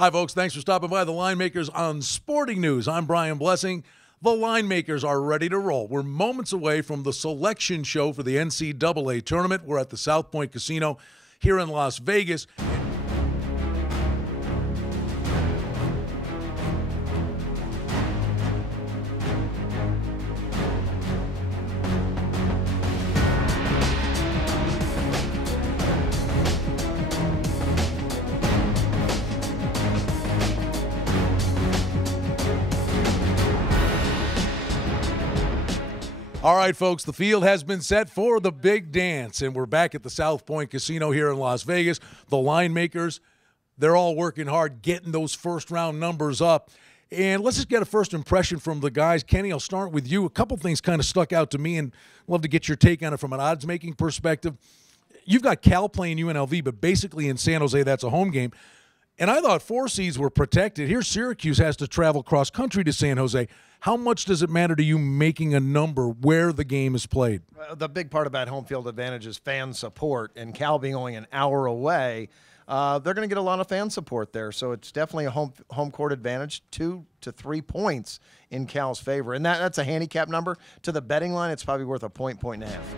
Hi, folks. Thanks for stopping by the Line Makers on Sporting News. I'm Brian Blessing. The Line Makers are ready to roll. We're moments away from the selection show for the NCAA tournament. We're at the South Point Casino here in Las Vegas. All right, folks, the field has been set for the big dance, and we're back at the South Point Casino here in Las Vegas. The Line Makers, they're all working hard, getting those first-round numbers up. And let's just get a first impression from the guys. Kenny, I'll start with you. A couple things kind of stuck out to me, and I'd love to get your take on it from an odds-making perspective. You've got Cal playing UNLV, but basically in San Jose, that's a home game. And I thought 4 seeds were protected. Here, Syracuse has to travel cross-country to San Jose. How much does it matter to you making a number where the game is played? The big part about home field advantage is fan support, and Cal being only an hour away, they're going to get a lot of fan support there. So it's definitely a home court advantage, 2 to 3 points in Cal's favor. And that's a handicap number. To the betting line, it's probably worth a point and a half.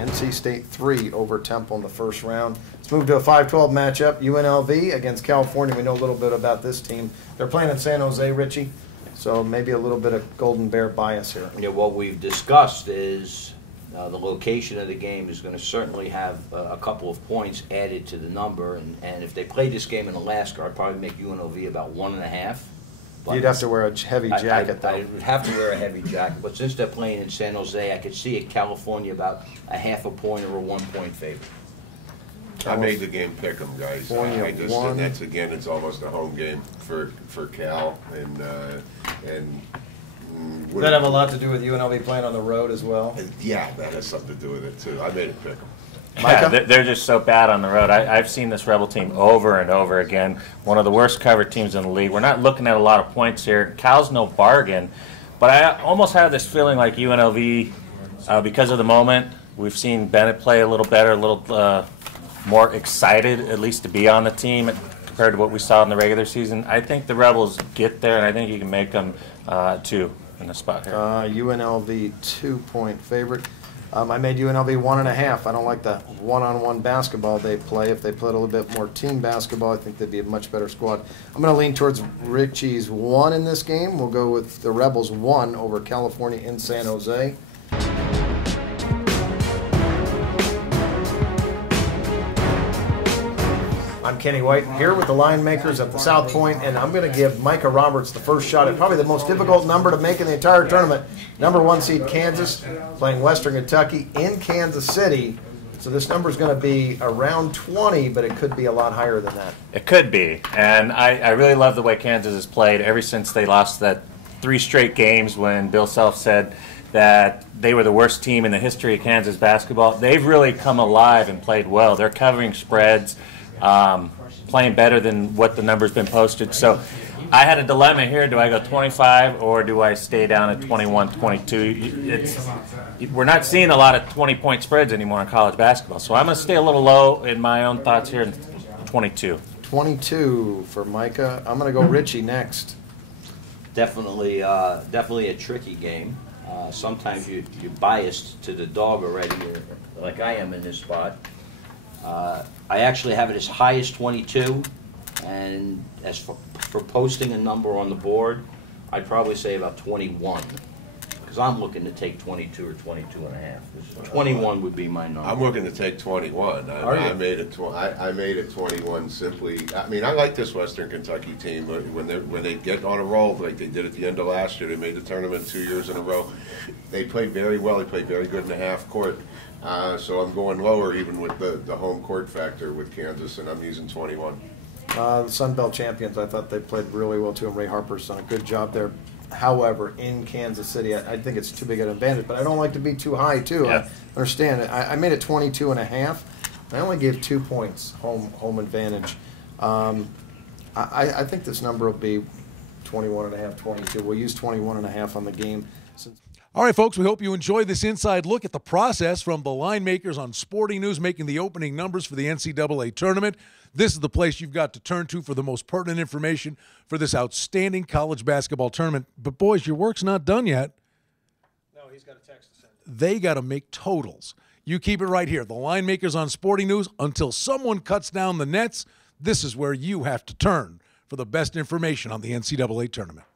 NC State 3 over Temple in the first round. Let's move to a 5-12 matchup. UNLV against California. We know a little bit about this team. They're playing in San Jose, Richie, so maybe a little bit of Golden Bear bias here. Yeah, what we've discussed is the location of the game is going to certainly have a couple of points added to the number, and if they play this game in Alaska, I'd probably make UNLV about 1.5. You'd have to wear a heavy jacket, though. I would have to wear a heavy jacket, but since they're playing in San Jose, I could see it California about a half a point or a 1 point favor. I made the game pick 'em, guys. And that's again, it's almost a home game for Cal, and does that have a lot to do with UNLV playing on the road as well? Yeah, that has something to do with it too. I made it pick 'em. Yeah, they're just so bad on the road. I've seen this Rebel team over and over again. One of the worst covered teams in the league. We're not looking at a lot of points here. Cal's no bargain, but I almost have this feeling like UNLV, because of the moment, we've seen Bennett play a little better, a little more excited, at least to be on the team compared to what we saw in the regular season. I think the Rebels get there, and I think you can make them 2 in the spot here. UNLV 2-point favorite. I made UNLV 1.5. I don't like the one-on-one basketball they play. If they played a little bit more team basketball, I think they'd be a much better squad. I'm going to lean towards Richie's 1 in this game. We'll go with the Rebels 1 over California in San Jose. I'm Kenny White here with the Line Makers at the South Point, and I'm going to give Micah Roberts the first shot at probably the most difficult number to make in the entire tournament. Number 1 seed Kansas playing Western Kentucky in Kansas City. So this number is going to be around 20, but it could be a lot higher than that. It could be, and I really love the way Kansas has played ever since they lost that 3 straight games when Bill Self said that they were the worst team in the history of Kansas basketball. They've really come alive and played well. They're covering spreads. Playing better than what the number's been posted. So I had a dilemma here. Do I go 25 or do I stay down at 21, 22? We're not seeing a lot of 20-point spreads anymore in college basketball. So I'm going to stay a little low in my own thoughts here in 22. 22 for Micah. I'm going to go Richie next. Definitely a tricky game. Sometimes you're biased to the dog already, like I am in this spot. I actually have it as high as 22, and as for posting a number on the board, I'd probably say about 21, because I'm looking to take 22 or 22.5. 21 would be my number. I'm looking to take 21. I made it 21 simply. I mean, I like this Western Kentucky team. When they get on a roll, like they did at the end of last year, they made the tournament 2 years in a row. They played very well. They played very good in the half court. So I'm going lower even with the home court factor with Kansas, and I'm using 21. The Sun Belt champions, I thought they played really well too, and Ray Harper's done a good job there. However, in Kansas City, I think it's too big an advantage, but I don't like to be too high too. Yeah. I understand it. I made it 22.5. I only gave 2 points home advantage. I think this number will be 21.5, 22. We'll use 21.5 on the game. All right, folks, we hope you enjoyed this inside look at the process from the line makers on Sporting News making the opening numbers for the NCAA tournament. This is the place you've got to turn to for the most pertinent information for this outstanding college basketball tournament. But, boys, your work's not done yet. No, he's got a text to send. They got to make totals. You keep it right here. The line makers on Sporting News, until someone cuts down the nets, this is where you have to turn for the best information on the NCAA tournament.